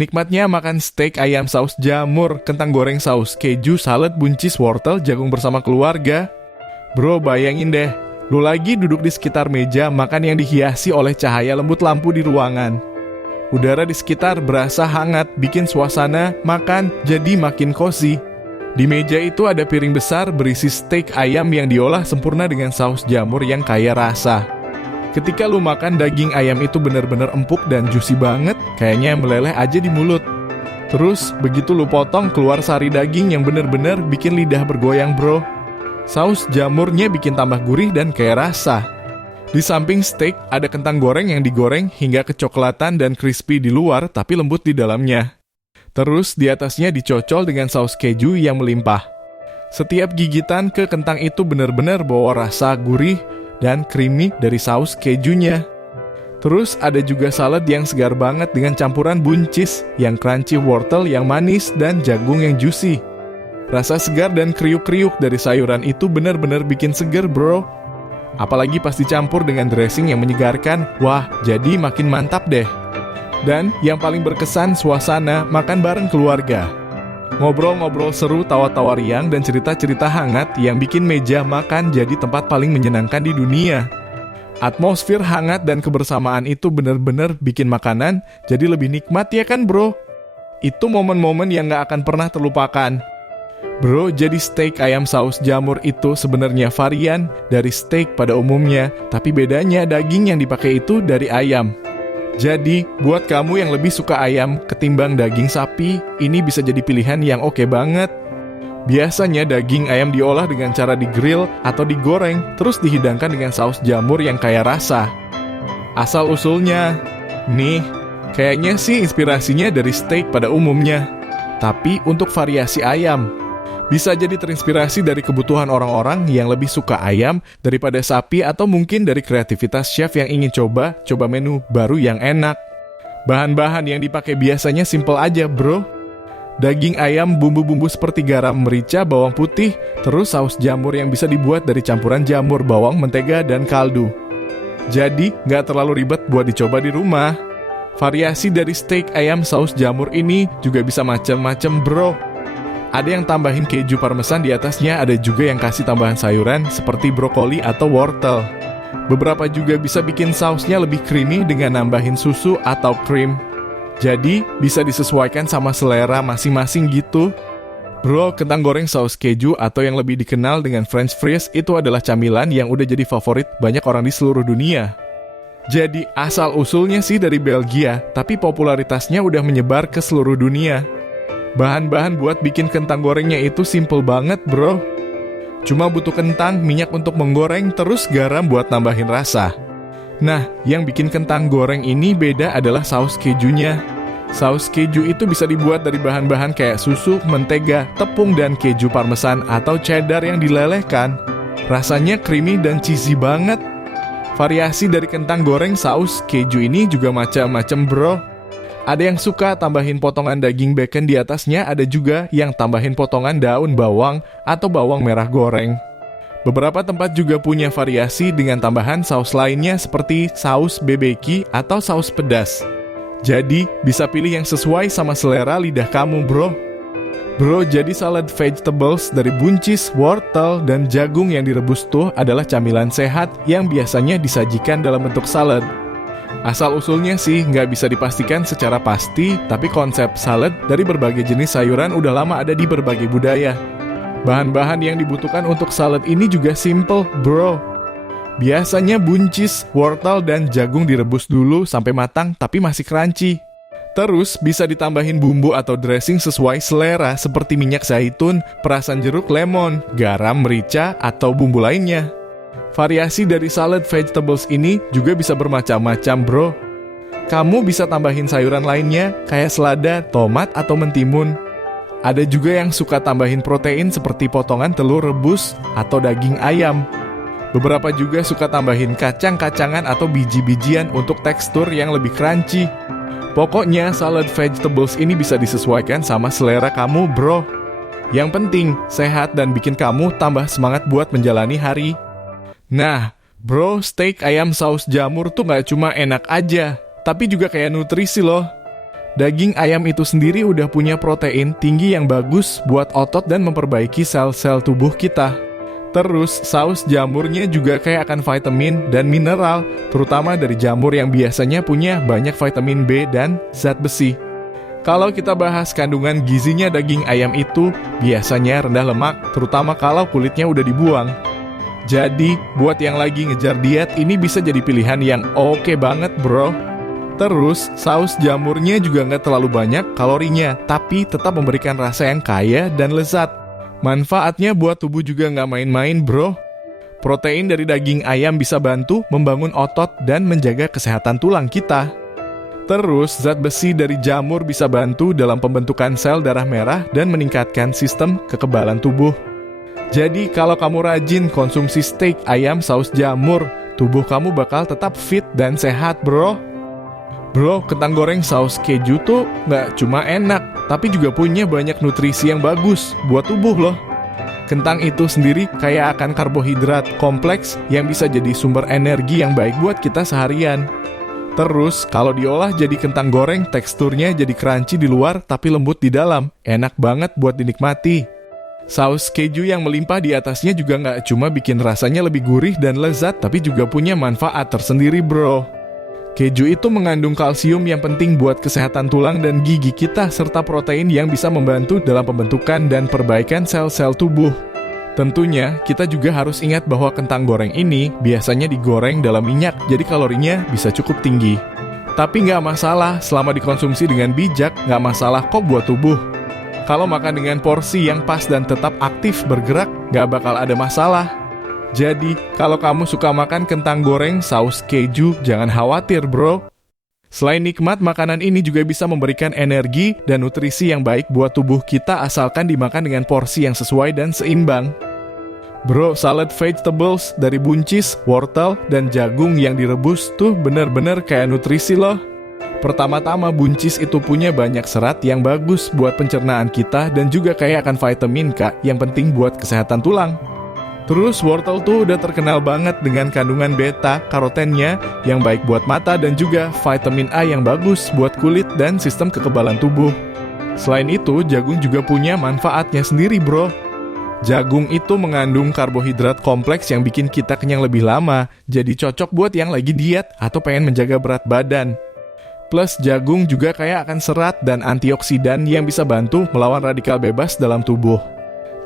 Nikmatnya makan steak ayam saus jamur, kentang goreng saus keju, salad, buncis, wortel, jagung bersama keluarga. Bro, bayangin deh, lu lagi duduk di sekitar meja makan yang dihiasi oleh cahaya lembut lampu di ruangan. Udara di sekitar berasa hangat, bikin suasana makan jadi makin cozy. Di meja itu ada piring besar berisi steak ayam yang diolah sempurna dengan saus jamur yang kaya rasa. Ketika lu makan, daging ayam itu bener-bener empuk dan juicy banget, kayaknya meleleh aja di mulut. Terus, begitu lu potong, keluar sari daging yang bener-bener bikin lidah bergoyang, bro. Saus jamurnya bikin tambah gurih dan kaya rasa. Di samping steak, ada kentang goreng yang digoreng hingga kecoklatan dan crispy di luar tapi lembut di dalamnya. Terus, di atasnya dicocol dengan saus keju yang melimpah. Setiap gigitan ke kentang itu bener-bener bawa rasa gurih dan creamy dari saus kejunya. Terus ada juga salad yang segar banget dengan campuran buncis, yang crunchy wortel yang manis dan jagung yang juicy. Rasa segar dan kriuk-kriuk dari sayuran itu benar-benar bikin seger, bro. Apalagi pas dicampur dengan dressing yang menyegarkan, wah, jadi makin mantap deh. Dan yang paling berkesan suasana makan bareng keluarga. Ngobrol-ngobrol seru, tawa-tawa riang, dan cerita-cerita hangat yang bikin meja makan jadi tempat paling menyenangkan di dunia. Atmosfer hangat dan kebersamaan itu bener-bener bikin makanan jadi lebih nikmat ya kan, bro? Itu momen-momen yang gak akan pernah terlupakan. Bro, jadi steak ayam saus jamur itu sebenarnya varian dari steak pada umumnya, tapi bedanya daging yang dipakai itu dari ayam. Jadi, buat kamu yang lebih suka ayam ketimbang daging sapi, ini bisa jadi pilihan yang oke banget. Biasanya daging ayam diolah dengan cara digrill atau digoreng, terus dihidangkan dengan saus jamur yang kaya rasa. Asal-usulnya, nih, kayaknya sih inspirasinya dari steak pada umumnya. Tapi untuk variasi ayam, bisa jadi terinspirasi dari kebutuhan orang-orang yang lebih suka ayam daripada sapi atau mungkin dari kreativitas chef yang ingin coba menu baru yang enak. Bahan-bahan yang dipakai biasanya simple aja, bro. Daging ayam, bumbu-bumbu seperti garam, merica, bawang putih, terus saus jamur yang bisa dibuat dari campuran jamur, bawang, mentega, dan kaldu. Jadi, nggak terlalu ribet buat dicoba di rumah. Variasi dari steak ayam saus jamur ini juga bisa macam-macam, bro. Ada yang tambahin keju parmesan di atasnya, ada juga yang kasih tambahan sayuran seperti brokoli atau wortel. Beberapa juga bisa bikin sausnya lebih creamy dengan nambahin susu atau krim. Jadi, bisa disesuaikan sama selera masing-masing gitu. Bro, kentang goreng saus keju atau yang lebih dikenal dengan French fries itu adalah camilan yang udah jadi favorit banyak orang di seluruh dunia. Jadi, asal-usulnya sih dari Belgia, tapi popularitasnya udah menyebar ke seluruh dunia. Bahan-bahan buat bikin kentang gorengnya itu simple banget, bro. Cuma butuh kentang, minyak untuk menggoreng, terus garam buat nambahin rasa. Nah, yang bikin kentang goreng ini beda adalah saus kejunya. Saus keju itu bisa dibuat dari bahan-bahan kayak susu, mentega, tepung, dan keju parmesan atau cheddar yang dilelehkan. Rasanya creamy dan cheesy banget. Variasi dari kentang goreng saus keju ini juga macam-macam, bro. Ada yang suka tambahin potongan daging bacon di atasnya, ada juga yang tambahin potongan daun bawang atau bawang merah goreng. Beberapa tempat juga punya variasi dengan tambahan saus lainnya seperti saus BBQ atau saus pedas. Jadi, bisa pilih yang sesuai sama selera lidah kamu, bro. Bro, jadi salad vegetables dari buncis, wortel, dan jagung yang direbus tuh adalah camilan sehat yang biasanya disajikan dalam bentuk salad. Asal-usulnya sih nggak bisa dipastikan secara pasti, tapi konsep salad dari berbagai jenis sayuran udah lama ada di berbagai budaya. Bahan-bahan yang dibutuhkan untuk salad ini juga simple, bro. Biasanya buncis, wortel, dan jagung direbus dulu sampai matang tapi masih crunchy. Terus bisa ditambahin bumbu atau dressing sesuai selera seperti minyak zaitun, perasan jeruk, lemon, garam, merica, atau bumbu lainnya. Variasi dari salad vegetables ini juga bisa bermacam-macam, bro. Kamu bisa tambahin sayuran lainnya kayak selada, tomat, atau mentimun. Ada juga yang suka tambahin protein seperti potongan telur rebus atau daging ayam. Beberapa juga suka tambahin kacang-kacangan atau biji-bijian untuk tekstur yang lebih crunchy. Pokoknya salad vegetables ini bisa disesuaikan sama selera kamu, bro. Yang penting, sehat dan bikin kamu tambah semangat buat menjalani hari. Nah, bro, steak ayam saus jamur tuh gak cuma enak aja, tapi juga kayak nutrisi loh. Daging ayam itu sendiri udah punya protein tinggi yang bagus buat otot dan memperbaiki sel-sel tubuh kita. Terus, saus jamurnya juga kaya akan vitamin dan mineral, terutama dari jamur yang biasanya punya banyak vitamin B dan zat besi. Kalau kita bahas kandungan gizinya daging ayam itu, biasanya rendah lemak, terutama kalau kulitnya udah dibuang. Jadi, buat yang lagi ngejar diet, ini bisa jadi pilihan yang oke banget, bro. Terus, saus jamurnya juga nggak terlalu banyak kalorinya, tapi tetap memberikan rasa yang kaya dan lezat. Manfaatnya buat tubuh juga nggak main-main, bro. Protein dari daging ayam bisa bantu membangun otot dan menjaga kesehatan tulang kita. Terus, zat besi dari jamur bisa bantu dalam pembentukan sel darah merah dan meningkatkan sistem kekebalan tubuh. Jadi, kalau kamu rajin konsumsi steak ayam saus jamur, tubuh kamu bakal tetap fit dan sehat, bro. Bro, kentang goreng saus keju tuh nggak cuma enak, tapi juga punya banyak nutrisi yang bagus buat tubuh loh. Kentang itu sendiri kaya akan karbohidrat kompleks yang bisa jadi sumber energi yang baik buat kita seharian. Terus, kalau diolah jadi kentang goreng, teksturnya jadi crunchy di luar tapi lembut di dalam. Enak banget buat dinikmati. Saus keju yang melimpah di atasnya juga nggak cuma bikin rasanya lebih gurih dan lezat, tapi juga punya manfaat tersendiri, bro. Keju itu mengandung kalsium yang penting buat kesehatan tulang dan gigi kita, serta protein yang bisa membantu dalam pembentukan dan perbaikan sel-sel tubuh. Tentunya, kita juga harus ingat bahwa kentang goreng ini biasanya digoreng dalam minyak, jadi kalorinya bisa cukup tinggi. Tapi nggak masalah, selama dikonsumsi dengan bijak, nggak masalah kok buat tubuh. Kalau makan dengan porsi yang pas dan tetap aktif bergerak, nggak bakal ada masalah. Jadi, kalau kamu suka makan kentang goreng saus keju, jangan khawatir, bro. Selain nikmat, makanan ini juga bisa memberikan energi dan nutrisi yang baik buat tubuh kita asalkan dimakan dengan porsi yang sesuai dan seimbang. Bro, salad vegetables dari buncis, wortel, dan jagung yang direbus tuh bener-bener kayak nutrisi loh. Pertama-tama, buncis itu punya banyak serat yang bagus buat pencernaan kita dan juga kaya akan vitamin K yang penting buat kesehatan tulang. Terus wortel tuh udah terkenal banget dengan kandungan beta-karotennya yang baik buat mata dan juga vitamin A yang bagus buat kulit dan sistem kekebalan tubuh. Selain itu, jagung juga punya manfaatnya sendiri, bro. Jagung itu mengandung karbohidrat kompleks yang bikin kita kenyang lebih lama, jadi cocok buat yang lagi diet atau pengen menjaga berat badan. Plus, jagung juga kaya akan serat dan antioksidan yang bisa bantu melawan radikal bebas dalam tubuh.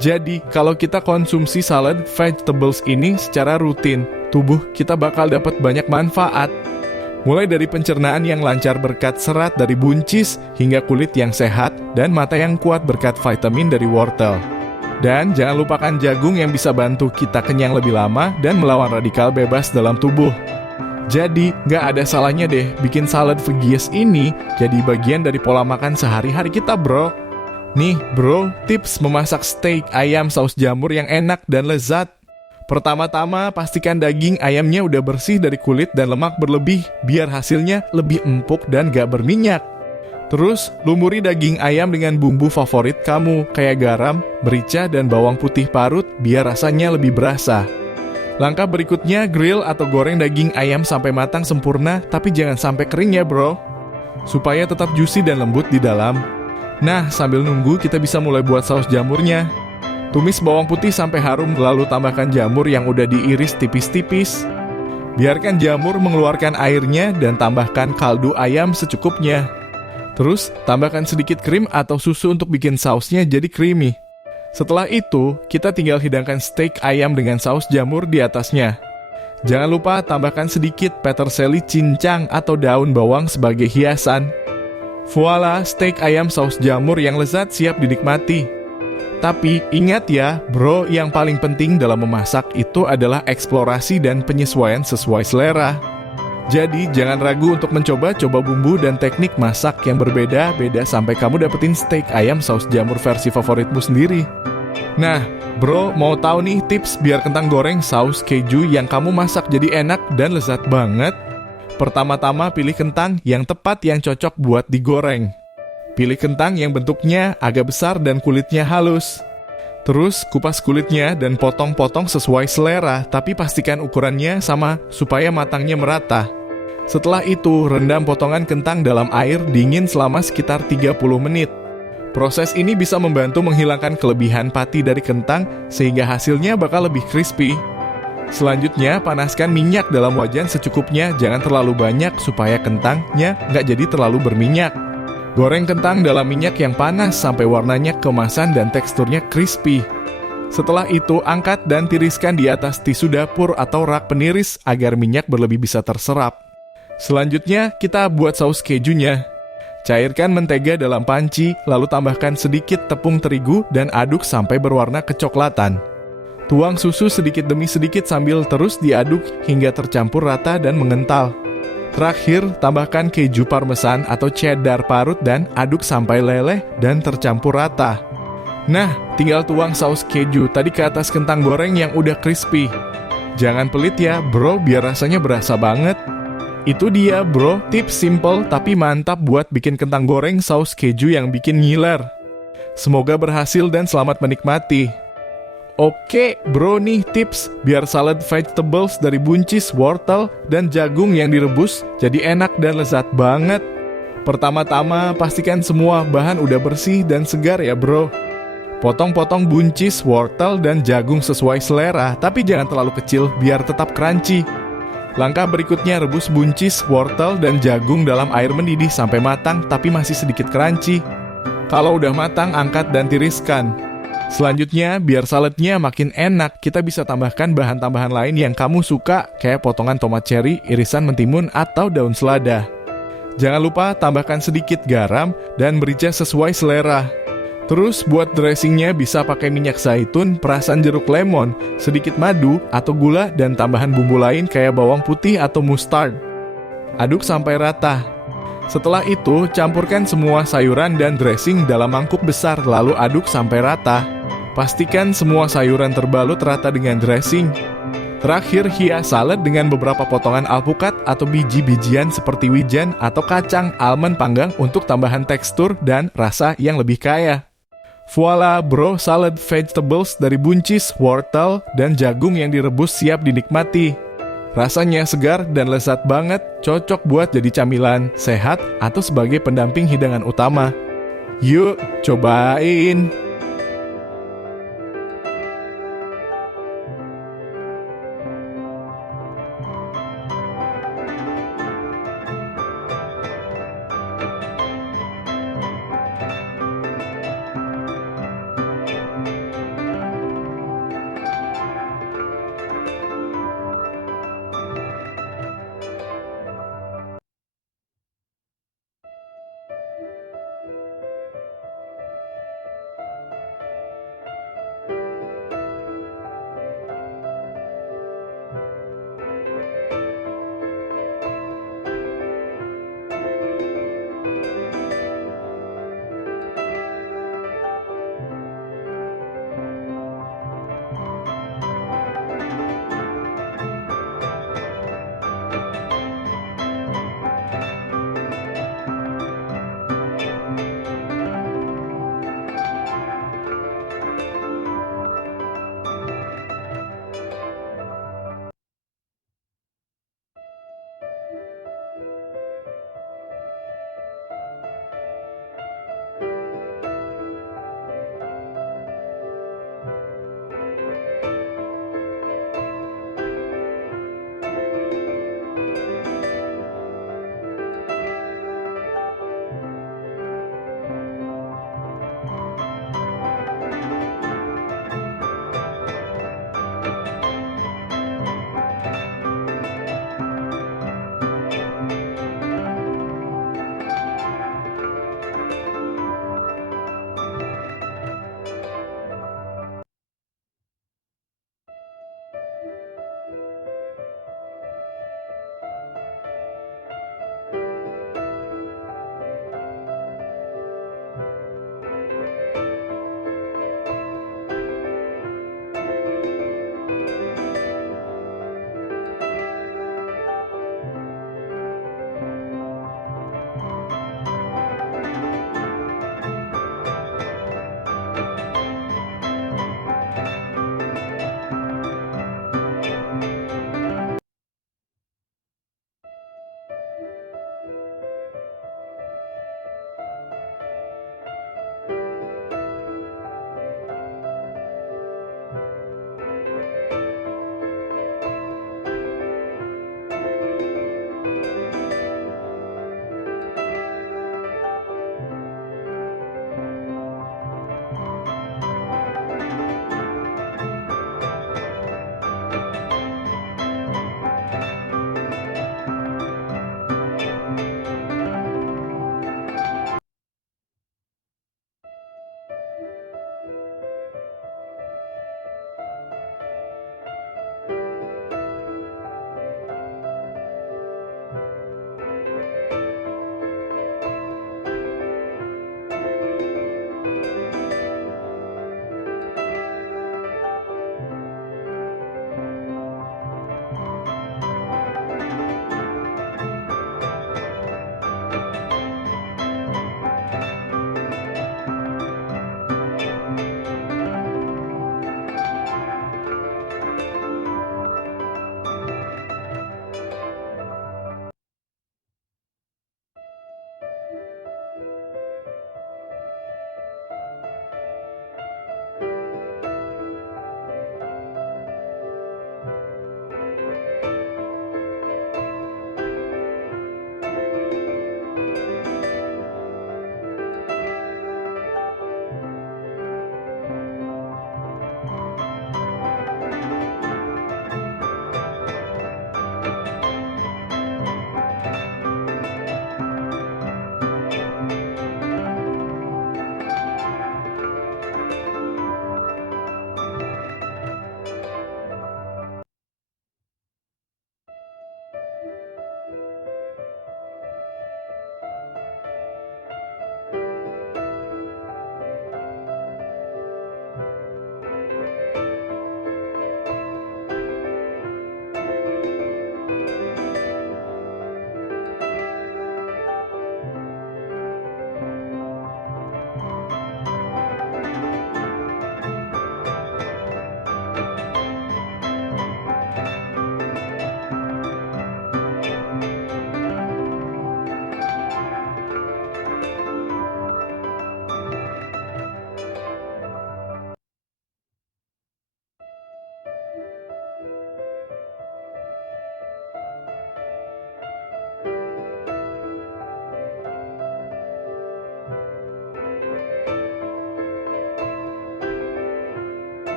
Jadi, kalau kita konsumsi salad vegetables ini secara rutin, tubuh kita bakal dapat banyak manfaat. Mulai dari pencernaan yang lancar berkat serat dari buncis, hingga kulit yang sehat, dan mata yang kuat berkat vitamin dari wortel. Dan jangan lupakan jagung yang bisa bantu kita kenyang lebih lama dan melawan radikal bebas dalam tubuh. Jadi, nggak ada salahnya deh bikin salad veggies ini jadi bagian dari pola makan sehari-hari kita, bro. Nih bro, tips memasak steak ayam saus jamur yang enak dan lezat. Pertama-tama, pastikan daging ayamnya udah bersih dari kulit dan lemak berlebih, biar hasilnya lebih empuk dan gak berminyak. Terus, lumuri daging ayam dengan bumbu favorit kamu, kayak garam, merica, dan bawang putih parut, biar rasanya lebih berasa. Langkah berikutnya, grill atau goreng daging ayam sampai matang sempurna, tapi jangan sampai kering ya bro, supaya tetap juicy dan lembut di dalam. Nah, sambil nunggu kita bisa mulai buat saus jamurnya. Tumis bawang putih sampai harum, lalu tambahkan jamur yang udah diiris tipis-tipis. Biarkan jamur mengeluarkan airnya dan tambahkan kaldu ayam secukupnya. Terus, tambahkan sedikit krim atau susu untuk bikin sausnya jadi creamy. Setelah itu, kita tinggal hidangkan steak ayam dengan saus jamur di atasnya. Jangan lupa tambahkan sedikit peterseli cincang atau daun bawang sebagai hiasan. Voila, steak ayam saus jamur yang lezat siap dinikmati. Tapi ingat ya, bro, yang paling penting dalam memasak itu adalah eksplorasi dan penyesuaian sesuai selera. Jadi, jangan ragu untuk mencoba-coba bumbu dan teknik masak yang berbeda-beda sampai kamu dapetin steak ayam saus jamur versi favoritmu sendiri. Nah, bro, mau tahu nih tips biar kentang goreng saus keju yang kamu masak jadi enak dan lezat banget? Pertama-tama pilih kentang yang tepat yang cocok buat digoreng. Pilih kentang yang bentuknya agak besar dan kulitnya halus. Terus kupas kulitnya dan potong-potong sesuai selera, tapi pastikan ukurannya sama supaya matangnya merata. Setelah itu, rendam potongan kentang dalam air dingin selama sekitar 30 menit. Proses ini bisa membantu menghilangkan kelebihan pati dari kentang sehingga hasilnya bakal lebih crispy. Selanjutnya, panaskan minyak dalam wajan secukupnya, jangan terlalu banyak supaya kentangnya nggak jadi terlalu berminyak. Goreng kentang dalam minyak yang panas sampai warnanya keemasan dan teksturnya crispy. Setelah itu, angkat dan tiriskan di atas tisu dapur atau rak peniris agar minyak berlebih bisa terserap. Selanjutnya, kita buat saus kejunya. Cairkan mentega dalam panci, lalu tambahkan sedikit tepung terigu dan aduk sampai berwarna kecoklatan. Tuang susu sedikit demi sedikit sambil terus diaduk hingga tercampur rata dan mengental. Terakhir, tambahkan keju parmesan atau cheddar parut dan aduk sampai leleh dan tercampur rata. Nah, tinggal tuang saus keju tadi ke atas kentang goreng yang udah crispy. Jangan pelit ya bro, biar rasanya berasa banget. Itu dia bro, tips simple tapi mantap buat bikin kentang goreng saus keju yang bikin ngiler. Semoga berhasil dan selamat menikmati. Oke bro, nih tips biar salad vegetables dari buncis, wortel, dan jagung yang direbus jadi enak dan lezat banget. Pertama-tama pastikan semua bahan udah bersih dan segar ya bro. Potong-potong buncis, wortel, dan jagung sesuai selera, tapi jangan terlalu kecil biar tetap crunchy. Langkah berikutnya, rebus buncis, wortel, dan jagung dalam air mendidih sampai matang tapi masih sedikit crunchy. Kalau udah matang, angkat dan tiriskan. Selanjutnya, biar saladnya makin enak, kita bisa tambahkan bahan tambahan lain yang kamu suka, kayak potongan tomat cherry, irisan mentimun, atau daun selada. Jangan lupa tambahkan sedikit garam dan merica sesuai selera. Terus buat dressingnya bisa pakai minyak zaitun, perasan jeruk lemon, sedikit madu atau gula, dan tambahan bumbu lain kayak bawang putih atau mustard. Aduk sampai rata. Setelah itu, campurkan semua sayuran dan dressing dalam mangkuk besar lalu aduk sampai rata. Pastikan semua sayuran terbalut rata dengan dressing. Terakhir, hias salad dengan beberapa potongan alpukat atau biji-bijian seperti wijen atau kacang almond panggang untuk tambahan tekstur dan rasa yang lebih kaya. Voila bro, salad vegetables dari buncis, wortel, dan jagung yang direbus siap dinikmati. Rasanya segar dan lezat banget, cocok buat jadi camilan, sehat, atau sebagai pendamping hidangan utama. Yuk, cobain!